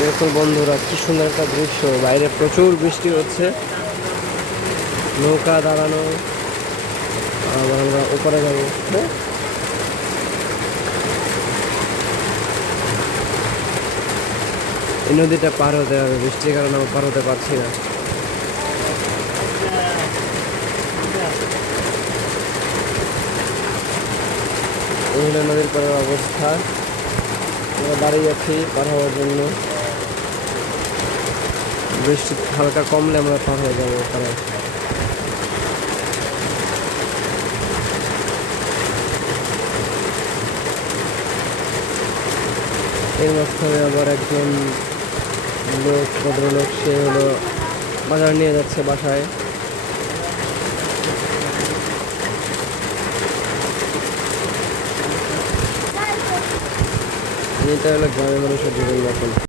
দেখুন বন্ধুরা, কি সুন্দর একটা দৃশ্য। বাইরে প্রচুর বৃষ্টি হচ্ছে, নৌকা দাঁড়ানো। আবার আমরা উপরে যাবো। হ্যাঁ, এই নদীটা পার হতে হবে, বৃষ্টির কারণে আমরা পার হতে পারছি না। এই হলো নদীর পাড়ের অবস্থা। আমরা দাঁড়িয়ে আছি পার হওয়ার জন্য। বৃষ্টি হালকা কমলে আমরা পার হয়ে যাবো ওখানে। এর মাঝখানে আবার একজন লোক, ভদ্রলোক, সে হলো বাজার নিয়ে যাচ্ছে বাসায়। এটা হলো গ্রামের মানুষের জীবনযাপন।